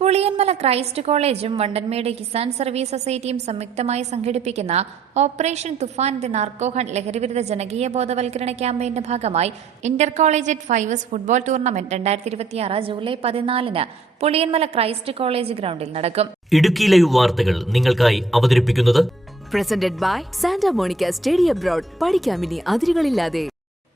Puliyanmala Christ കോളേജും Vandanmedu Kisan service സൊസൈറ്റിയും സംയുക്തമായി സംഘടിപ്പിക്കുന്ന operation Toofan the narco hunt ലഹരിവിരുദ്ധ ജനകീയ ബോധവൽക്കരണ ക്യാമ്പയിന്റെ ഭാഗമായി inter collegiate fivers football tournament 2026 July 14 Puliyanmala Christ college ഗ്രൗണ്ടിൽ നടക്കും. ഇടുക്കി ലൈവ് വാർത്തകൾ നിങ്ങൾക്കായി അവതരിപ്പിക്കുന്നത് presented by Santa Monica study abroad. പഠിക്കാമിനി അതിരുകളില്ലാതെ.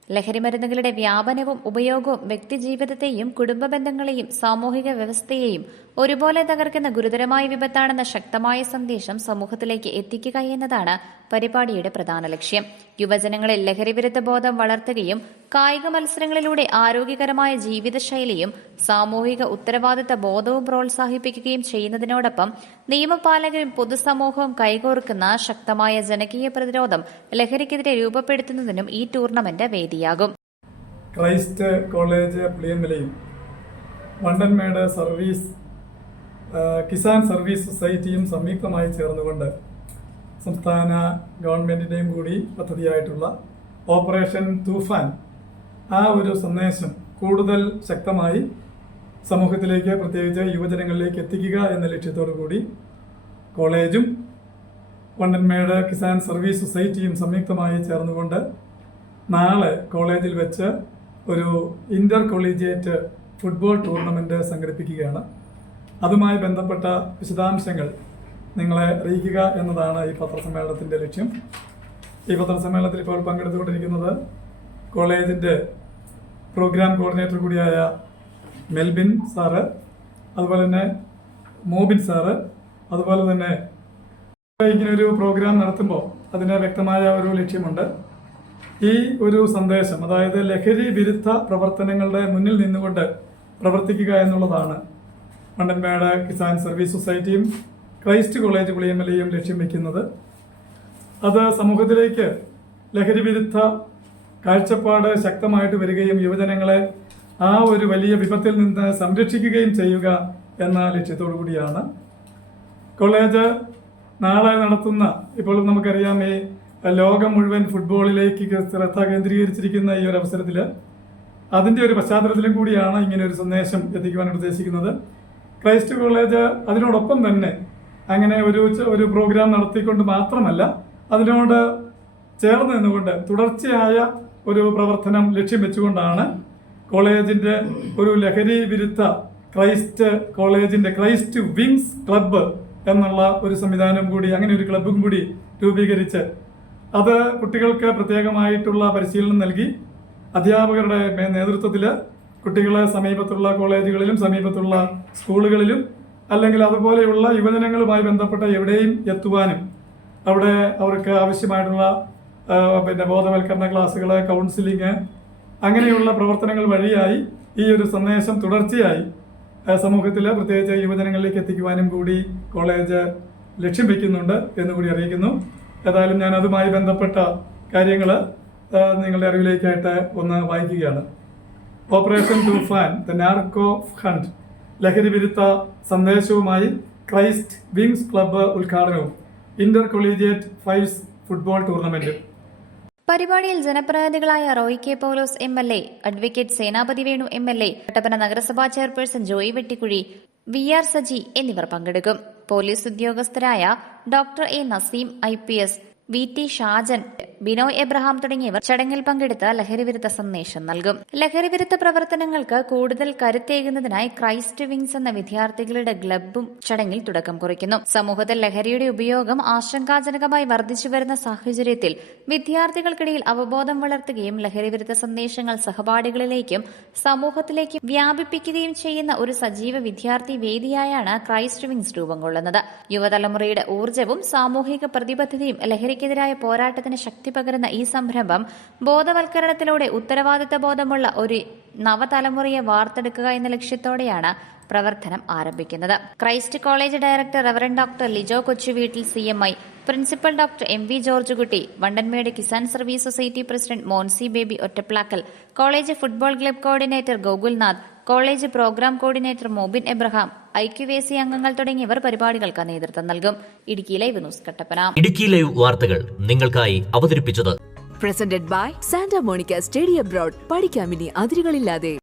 ലഹരിമരുന്നുകളുടെ വ്യാപനവും ഉപയോഗവും വ്യക്തിജീവിതത്തെയും കുടുംബ ബന്ധങ്ങളെയും സാമൂഹിക വ്യവസ്ഥയെയും ഒരുപോലെ തകർക്കുന്ന ഗുരുതരമായ വിപത്താണെന്ന ശക്തമായ സന്ദേശം സമൂഹത്തിലേക്ക് എത്തിക്കുക എന്നതാണ് പരിപാടിയുടെ പ്രധാന ലക്ഷ്യം. യുവജനങ്ങളിൽ ലഹരിവിരുദ്ധ ബോധം വളർത്തുകയും കായിക മത്സരങ്ങളിലൂടെ ആരോഗ്യകരമായ ജീവിതശൈലിയും സാമൂഹിക ഉത്തരവാദിത്ത ബോധവും പ്രോത്സാഹിപ്പിക്കുകയും ചെയ്യുന്നതിനോടൊപ്പം നിയമപാലകരും പൊതുസമൂഹവും കൈകോർക്കുന്ന ശക്തമായ ജനകീയ പ്രതിരോധം ലഹരിക്കെതിരെ രൂപപ്പെടുത്തുന്നതിനും ഈ ടൂർണമെന്റ് വേദിയാകും. ക്രൈസ്റ്റ് കോളേജ് പുളിയന്മലയും വണ്ടൻമേട് കിസാൻ സർവീസ് സൊസൈറ്റിയും സംയുക്തമായി ചേർന്നുകൊണ്ട് സംസ്ഥാന ഗവൺമെന്റിന്റെയും കൂടി പദ്ധതിയായിട്ടുള്ള ഓപ്പറേഷൻ തൂഫാൻ ആ ഒരു സന്ദേശം കൂടുതൽ ശക്തമായി സമൂഹത്തിലേക്ക്, പ്രത്യേകിച്ച് യുവജനങ്ങളിലേക്ക് എത്തിക്കുക എന്ന ലക്ഷ്യത്തോടു കൂടി കോളേജും വണ്ടൻമേട് കിസാൻ സർവീസ് സൊസൈറ്റിയും സംയുക്തമായി ചേർന്നുകൊണ്ട് നാളെ കോളേജിൽ വെച്ച് ഒരു ഇന്റർ കൊളീജിയേറ്റ് ഫുട്ബോൾ ടൂർണമെന്റ് സംഘടിപ്പിക്കുകയാണ്. അതുമായി ബന്ധപ്പെട്ട വിശദാംശങ്ങൾ നിങ്ങളെ അറിയിക്കുക എന്നതാണ് ഈ പത്രസമ്മേളനത്തിൻ്റെ ലക്ഷ്യം. ഈ പത്രസമ്മേളനത്തിൽ ഇപ്പോൾ പങ്കെടുത്തുകൊണ്ടിരിക്കുന്നത് കോളേജിൻ്റെ പ്രോഗ്രാം കോർഡിനേറ്റർ കൂടിയായ മെൽബിൻ സാറ്, അതുപോലെ തന്നെ മോബിൻ സാറ്, അതുപോലെ തന്നെ ഇങ്ങനൊരു പ്രോഗ്രാം നടത്തുമ്പോൾ അതിന് വ്യക്തമായ ഒരു ലക്ഷ്യമുണ്ട്. ഈ ഒരു സന്ദേശം, അതായത് ലഹരി വിരുദ്ധ പ്രവർത്തനങ്ങളുടെ മുന്നിൽ നിന്നുകൊണ്ട് പ്രവർത്തിക്കുക എന്നുള്ളതാണ് വണ്ടൻമേട് കിസാൻ സർവീസ് സൊസൈറ്റിയും ക്രൈസ്റ്റ് കോളേജ് പുളിയന്മലയും ലക്ഷ്യം വയ്ക്കുന്നത്. അത് സമൂഹത്തിലേക്ക് ലഹരി വിരുദ്ധ കാഴ്ചപ്പാട് ശക്തമായിട്ട് വരികയും യുവജനങ്ങളെ ആ ഒരു വലിയ വിപത്തിൽ നിന്ന് സംരക്ഷിക്കുകയും ചെയ്യുക എന്ന ലക്ഷ്യത്തോടു കൂടിയാണ് കോളേജ് നാളെ നടത്തുന്ന, ഇപ്പോൾ നമുക്കറിയാം ഈ ലോകം മുഴുവൻ ഫുട്ബോളിലേക്ക് ശ്രദ്ധ കേന്ദ്രീകരിച്ചിരിക്കുന്ന ഈ ഒരു അവസരത്തിൽ അതിൻ്റെ ഒരു പശ്ചാത്തലത്തിലും കൂടിയാണ് ഇങ്ങനെ ഒരു സന്ദേശം എത്തിക്കുവാൻ ഉദ്ദേശിക്കുന്നത്. ക്രൈസ്റ്റ് കോളേജ് അതിനോടൊപ്പം തന്നെ അങ്ങനെ ഒരു പ്രോഗ്രാം നടത്തിക്കൊണ്ട് മാത്രമല്ല, അതിനോട് ചേർന്ന് നിന്നുകൊണ്ട് തുടർച്ചയായ ഒരു പ്രവർത്തനം ലക്ഷ്യം വെച്ചുകൊണ്ടാണ് കോളേജിൻ്റെ ഒരു ലഹരി വിരുദ്ധ ക്രൈസ്റ്റ് വിങ്സ് ക്ലബ്ബ് എന്നുള്ള ഒരു സംവിധാനം കൂടി, അങ്ങനെ ഒരു ക്ലബ്ബും കൂടി രൂപീകരിച്ച് അത് കുട്ടികൾക്ക് പ്രത്യേകമായിട്ടുള്ള പരിശീലനം നൽകി അധ്യാപകരുടെ നേതൃത്വത്തിൽ കുട്ടികളെ സമീപത്തുള്ള കോളേജുകളിലും സമീപത്തുള്ള സ്കൂളുകളിലും അല്ലെങ്കിൽ അതുപോലെയുള്ള യുവജനങ്ങളുമായി ബന്ധപ്പെട്ട എവിടെയും എത്തുവാനും അവിടെ അവർക്ക് ആവശ്യമായിട്ടുള്ള ബോധവൽക്കരണ ക്ലാസ്സുകൾ, കൗൺസിലിംഗ്, അങ്ങനെയുള്ള പ്രവർത്തനങ്ങൾ വഴിയായി ഈ ഒരു സന്ദേശം തുടർച്ചയായി സമൂഹത്തിൽ പ്രത്യേകിച്ച് യുവജനങ്ങളിലേക്ക് എത്തിക്കുവാനും കൂടി കോളേജ് ലക്ഷ്യം വയ്ക്കുന്നുണ്ട് എന്നുകൂടി അറിയിക്കുന്നു. ഏതായാലും ഞാൻ അതുമായി ബന്ധപ്പെട്ട കാര്യങ്ങൾ നിങ്ങളുടെ അറിവിലേക്കായിട്ട് ഒന്ന് വായിക്കുകയാണ്. Operation Toofan the narco hunt ലഹരി വിരുദ്ധ സന്ദേശവുമായി ക്രൈസ്റ്റ് വിങ്സ് ക്ലബ്ബ് ഉദ്ഘാടനവും inter collegiate fives football tournament. പരിപാടിയിൽ ജനപ്രതിനിധികളായ Roy K Paulose MLA, advocate Senapathy Venu MLA, Kattappana നഗരസഭാ ചെയർപേഴ്സൺ ജോയി വെട്ടിക്കുഴി, VR സജി എന്നിവർ പങ്കെടുക്കും. പോലീസ് ഉദ്യോഗസ്ഥരായ doctor A Naseem IPS, VT Shajan, Binoy Abraham തുടങ്ങിയവർ ചടങ്ങിൽ പങ്കെടുത്ത് ലഹരിവിരുദ്ധ സന്ദേശം നൽകും. ലഹരിവിരുദ്ധ പ്രവർത്തനങ്ങൾക്ക് കൂടുതൽ കരുത്തേകുന്നതിനായി ക്രൈസ്റ്റ് വിങ്സ് എന്ന വിദ്യാർത്ഥികളുടെ ക്ലബ്ബും ചടങ്ങിൽ തുടക്കം കുറിക്കുന്നു. സമൂഹത്തിൽ ലഹരിയുടെ ഉപയോഗം ആശങ്കാജനകമായി വർദ്ധിച്ചു വരുന്ന സാഹചര്യത്തിൽ വിദ്യാർത്ഥികൾക്കിടയിൽ അവബോധം വളർത്തുകയും ലഹരിവിരുദ്ധ സന്ദേശങ്ങൾ സഹപാഠികളിലേക്കും സമൂഹത്തിലേക്കും വ്യാപിപ്പിക്കുകയും ചെയ്യുന്ന ഒരു സജീവ വിദ്യാർത്ഥി വേദിയായാണ് ക്രൈസ്റ്റ് വിങ്സ് രൂപം കൊള്ളുന്നത്. യുവതലമുറയുടെ ഊർജ്ജവും സാമൂഹിക പ്രതിബദ്ധതയും ലഹരിക്കെതിരായ പോരാട്ടത്തിന് ശക്തി പകരുന്ന ഈ സംരംഭം ബോധവൽക്കരണത്തിലൂടെ ഉത്തരവാദിത്ത ബോധമുള്ള ഒരു നവതലമുറയെ വാർത്തെടുക്കുക എന്ന ലക്ഷ്യത്തോടെയാണ് പ്രവർത്തനം ആരംഭിക്കുന്നത്. Christ college director reverend doctor Lijo Kochuveettil CMI, principal doctor MV George Kutty, Vandanmedu Kisan service society president Monsy Baby Ottaplackal, college football club coordinator Gokulnath, college programme coordinator Mobin Abraham, IQAC അംഗങ്ങൾ തുടങ്ങിയവർ പരിപാടികൾക്ക് നേതൃത്വം നൽകും. Idukki live news Kattappana. Idukki live വാർത്തകൾ നിങ്ങൾക്കായി അവതരിപ്പിച്ചത് presented by Santa Monica study abroad. പഠിക്കാമിനി അതിരുകളില്ലാതെ.